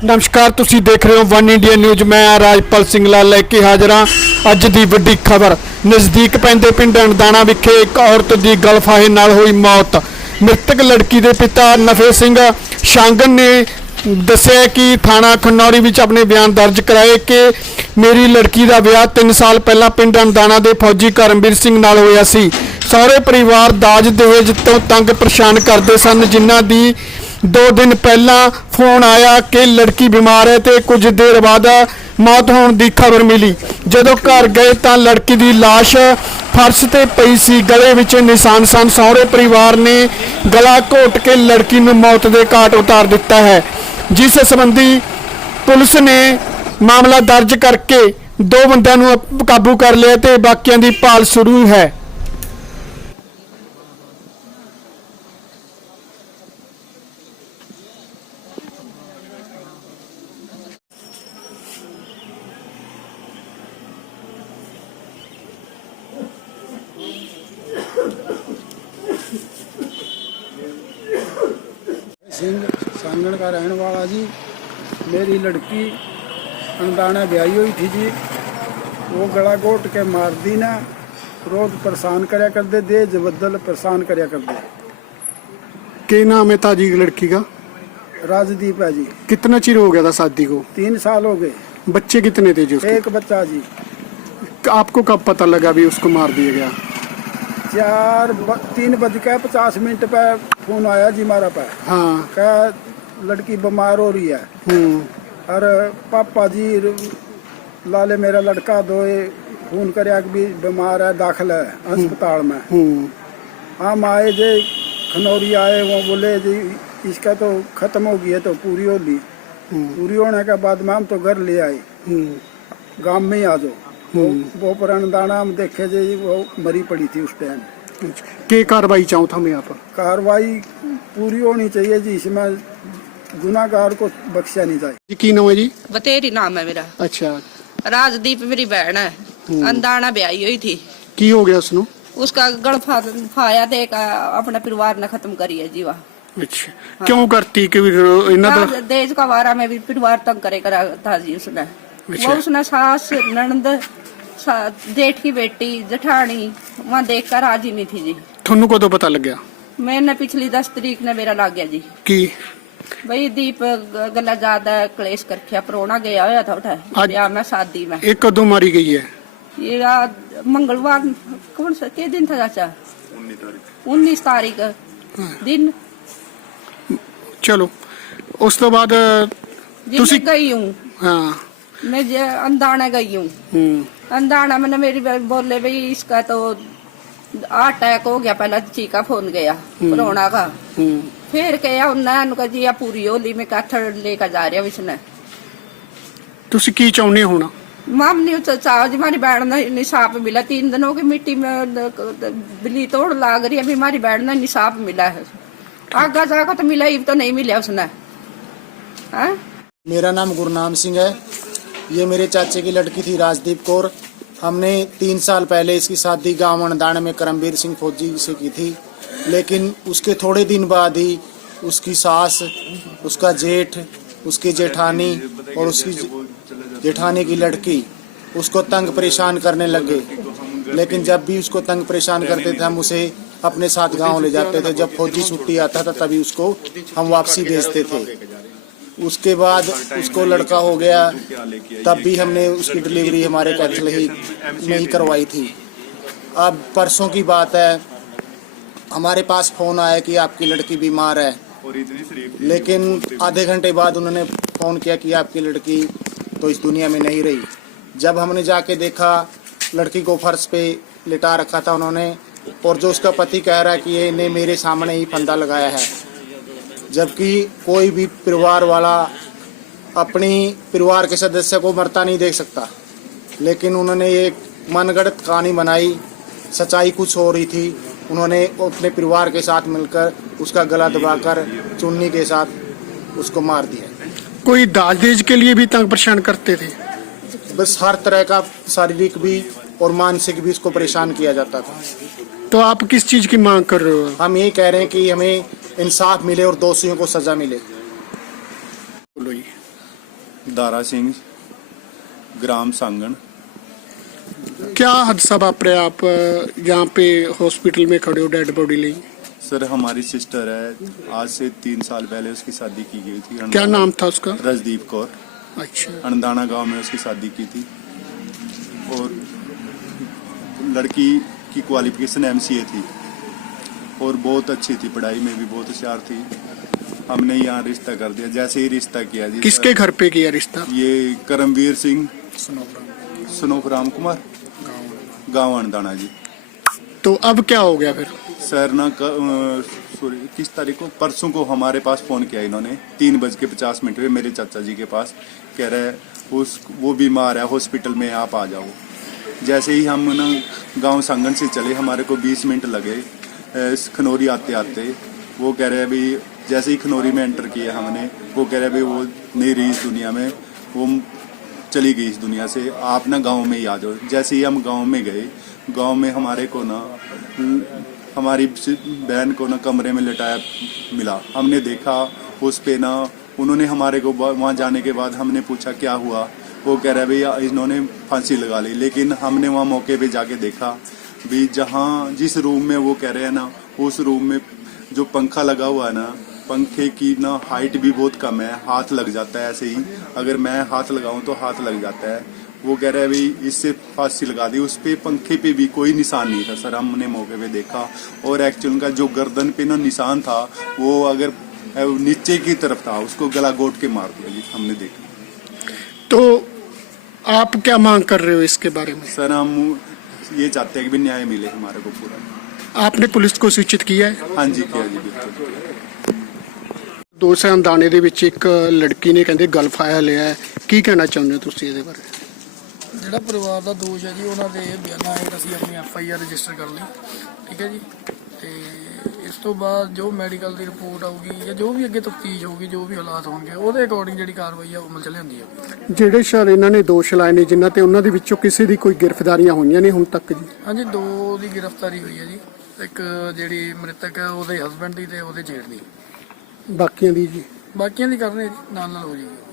नमस्कार, तुसी देख रहे हो वन इंडिया न्यूज़। मैं राजपाल सिंगला लेके हाजिर हाँ। अज की वड्डी खबर नज़दीक पैंदे पिंड अणदाणा विखे एक औरत की गलफाहे नाल हुई मौत। मृतक लड़की के पिता नफे सिंह शांगन ने दस्सिया कि थाना खनौरी विच अपने बयान दर्ज कराए कि मेरी लड़की का विआह 3 साल पहला पिंड अणदाणा के फौजी करमवीर सिंह नाल होया सी। सहुरे परिवार दाज दहेज तो तंग परेशान करते सन, जिन्हां दी 2 दिन पहला फोन आया कि लड़की बीमार है तो कुछ देर बाद मौत होने की खबर मिली। जदों घर गए तो लड़की की लाश फर्श ते पई सी, गले विच निशान सन। सहुरे परिवार ने गला घोट के लड़की नूं मौत के घाट उतार दिता है, जिस संबंधी पुलिस ने मामला दर्ज करके 2 बंदियां नूं काबू कर लिया ते बाकियां दी भाल शुरू है। सिंह सांगण का रहने वाला जी। मेरी लड़की अनदाना ब्याही हुई थी जी। वो गला घोट के मार दी ना, रोज परेशान करया कर दे जबद्दल परेशान करया कर दे। क्या नाम है ताजी लड़की का? राजदीप है जी। कितना चिर हो गया था शादी को? 3 साल हो गए। बच्चे कितने थे जी उसके? एक बच्चा जी। आपको कब पता लगा भी उसको मार दिया गया? 3:50 पे फोन आया जी हमारा पे। हाँ। क्या लड़की बीमार हो रही है। और पापा जी लाले मेरा लड़का दो फोन करया कि भी बीमार है, दाखिल है अस्पताल में। हम आए जे खनौरी आए, वो बोले जी इसका तो खत्म हो गई है, तो पूरी हो ली। पूरी होने के बाद में हम तो घर ले आए, गांव में ही आ जाओ। वो पर अनदाना हम देखे जे वो मरी पड़ी थी उस टाइम। क्या कार्रवाई चाहूँ था मैं यहाँ पर? कार्रवाई पूरी होनी चाहिए जी, इसमें गुनाहगार को बख्शा नहीं जाए। की नाम है जी? बतेरी नाम है मेरा। अच्छा। राजदीप मेरी बहन है, अनदाना ब्याही हुई थी। की हो गया उसनु? उसका गड़फाया दे अपने परिवार ने खत्म करी है जीवा। अच्छा। हाँ। क्यों करती कि देश का वारा में भी परिवार तंग करे करा था जी उसने। अच्छा। वो उसने सास ननद जेठ की बेटी जठानी वहाँ देख कर राजी नहीं थी जी। थोनू को तो पता लग गया? मैंने पिछली 10 तारीख ने मेरा लग गया जी की भाई दीप गला ज्यादा क्लेश करके प्रोना गया होया था उठा ब्याह में शादी में। एक कदों मारी गई है? ये मंगलवार कौन सा के दिन था चाचा? 19 तारीख दिन। चलो उस तो बाद मैं गई हूँ। हाँ। मैं अंदाना गई हूँ। अंदाना मैंने मेरी बोले भाई इसका तो अटैक हो गया, पहला चीका फोन गया कोरोना का। फिर क्या उन्होंने जी पूरी होली में काथड़ लेकर जा रहा इसने। तुसी की चाहने होना? मामनी चाहो जी हमारी बहन ने निसाफ मिला। 3 दिन हो गए मिट्टी में बिल्ली तोड़ लाग रही, अभी हमारी बहन ने निसाफ मिला है। आगा जाकर तो मिला ही तो नहीं मिला उसने। हाँ? मेरा नाम गुरनाम सिंह है। ये मेरे चाचे की लड़की थी राजदीप कौर। हमने 3 साल पहले इसकी शादी गांव अणदाना में करमवीर सिंह फौजी से की थी, लेकिन उसके थोड़े दिन बाद ही उसकी सास, उसका जेठ, उसकी जेठानी और उसकी जेठानी की लड़की उसको तंग परेशान करने लगे। लेकिन जब भी उसको तंग परेशान करते थे हम उसे अपने साथ गांव ले जाते थे। जब फौजी छुट्टी आता था तभी उसको हम वापसी भेजते थे। उसके बाद उसको लड़का हो गया, तब भी हमने उसकी डिलीवरी हमारे कैथल ही में ही करवाई थी। अब परसों की बात है, हमारे पास फोन आया कि आपकी लड़की बीमार है, लेकिन आधे घंटे बाद उन्होंने फोन किया कि आपकी लड़की तो इस दुनिया में नहीं रही। जब हमने जाके देखा, लड़की को फर्श पे लिटा रखा था उन्होंने, और जो उसका पति कह रहा है कि ये ने मेरे सामने ही फंदा लगाया है। जबकि कोई भी परिवार वाला अपनी परिवार के सदस्य को मरता नहीं देख सकता, लेकिन उन्होंने एक मनगढ़ंत कहानी बनाई। सच्चाई कुछ हो रही थी। उन्होंने अपने परिवार के साथ मिलकर उसका गला दबाकर चुन्नी के साथ उसको मार दिया। कोई दाज दहेज के लिए भी तंग परेशान करते थे? बस हर तरह का शारीरिक भी और मानसिक भी उसको परेशान किया जाता था। तो आप किस चीज की मांग कर रहे हो? हम यही कह रहे हैं कि हमें इंसाफ मिले और दोषियों को सजा मिले। बोलो जी। दारा सिंह, ग्राम सांगण। क्या हादसा वापरा, आप यहाँ पे हॉस्पिटल में खड़े हो डेड बॉडी ली? सर हमारी सिस्टर है, आज से 3 साल पहले उसकी शादी की गई थी। क्या नाम था उसका? रजदीप कौर। अच्छा। अनदाना गांव में उसकी शादी की थी और लड़की की क्वालिफिकेशन एमसीए थी और बहुत अच्छी थी, पढ़ाई में भी बहुत होशियार थी। हमने यहाँ रिश्ता कर दिया। जैसे ही रिश्ता किया जी। किसके घर पे किया रिश्ता? ये करमवीर सिंह सनोफ राम कुमार, गाँव अनदाना जी। तो अब क्या हो गया फिर? सर ना सॉरी किस तारीख को, परसों को हमारे पास फोन किया इन्होंने 3:50 पे मेरे चाचा जी के पास। कह रहे वो बीमार है हॉस्पिटल में, आप आ जाओ। जैसे ही हम ना गांव सांगन से चले, हमारे को 20 मिनट लगे खनौरी आते आते। वो कह रहे अभी जैसे ही खनौरी में एंटर किया हमने, वो कह रहे भाई वो नहीं रही इस दुनिया में, वो चली गई इस दुनिया से, आप ना गांव में ही आ जाओ। जैसे ही हम गांव में गए, गांव में हमारे को ना हमारी बहन को ना कमरे में लेटाया मिला। हमने देखा उस पे ना, उन्होंने हमारे को वहाँ जाने के बाद हमने पूछा क्या हुआ, वो कह रहे भैया इन्होंने फांसी लगा ली। लेकिन हमने वहाँ मौके पे जाके देखा भी, जहाँ जिस रूम में वो कह रहे हैं ना, उस रूम में जो पंखा लगा हुआ है ना, पंखे की ना हाइट भी बहुत कम है, हाथ लग जाता है ऐसे ही, अगर मैं हाथ लगाऊं तो हाथ लग जाता है। वो कह रहे हैं भाई इससे फांसी लगा दी। उस पे पंखे पे भी कोई निशान नहीं था सर, हमने मौके पे देखा। और एक्चुअल उनका जो गर्दन पे ना निशान था, वो अगर नीचे की तरफ था, उसको गला घोट के मार दिया जी, हमने देखा। तो आप क्या मांग कर रहे हो इसके बारे में? सर हम ये चाहते हैं कि भी न्याय मिले हमारे को पूरा। आपने पुलिस को सूचित किया है? हाँ जी किया जी, बिल्कुल। ਦੋਸ਼ ਅੰਦਾਣੇ ਦੇ ਵਿੱਚ ਇੱਕ ਲੜਕੀ ਨੇ ਕਹਿੰਦੇ ਗਲ ਫਾਇਆ ਲਿਆ ਹੈ, ਕੀ ਕਹਿਣਾ ਚਾਹੁੰਦੇ ਹੋ ਤੁਸੀਂ ਇਹਦੇ ਬਾਰੇ? ਜਿਹੜਾ ਪਰਿਵਾਰ ਦਾ ਦੋਸ਼ ਹੈ ਜੀ, ਉਹਨਾਂ ਦੇ ਬਿਆਨਾਂ ਹੇਠ ਅਸੀਂ ਆਪਣੀ FIR ਰਜਿਸਟਰ ਕਰ ਲਈ, ਠੀਕ ਹੈ ਜੀ। ਤੇ ਇਸ ਤੋਂ ਬਾਅਦ ਜੋ ਮੈਡੀਕਲ ਦੀ ਰਿਪੋਰਟ ਆਊਗੀ ਜਾਂ ਜੋ ਵੀ ਅੱਗੇ ਤਫਤੀਸ਼ ਹੋਊਗੀ, ਜੋ ਵੀ ਹਾਲਾਤ ਹੋਣਗੇ, ਉਹਦੇ ਅਕੋਰਡਿੰਗ ਜਿਹੜੀ ਕਾਰਵਾਈ ਆ ਉਹ ਅਮਲ ਚ ਲਿਆਂਦੀ ਜਾਊਗੀ। ਜਿਹੜੇ ਸ਼ਰ ਇਹਨਾਂ ਨੇ ਦੋਸ਼ ਲਾਏ ਨੇ ਜਿਨ੍ਹਾਂ ਤੇ, ਉਹਨਾਂ ਦੇ ਵਿੱਚੋਂ ਕਿਸੇ ਦੀ ਕੋਈ ਗ੍ਰਿਫਤਾਰੀਆਂ ਹੋਈਆਂ ਨੇ ਹੁਣ ਤੱਕ ਜੀ? ਹਾਂਜੀ, 2 ਦੀ ਗ੍ਰਿਫਤਾਰੀ ਹੋਈ ਹੈ ਜੀ। ਇੱਕ ਜਿਹੜੀ ਮ੍ਰਿਤਕ ਹੈ ਉਹਦੇ ਹਸਬੈਂਡ ਦੀ ਤੇ ਉਹਦੇ ਜੇਠ ਦੀ। ਬਾਕੀਆਂ ਦੀ ਜੀ? ਬਾਕੀਆਂ ਦੀ ਕਰ ਰਹੇ ਜੀ, ਨਾਲ ਨਾਲ ਹੋ ਜਾਏਗੀ।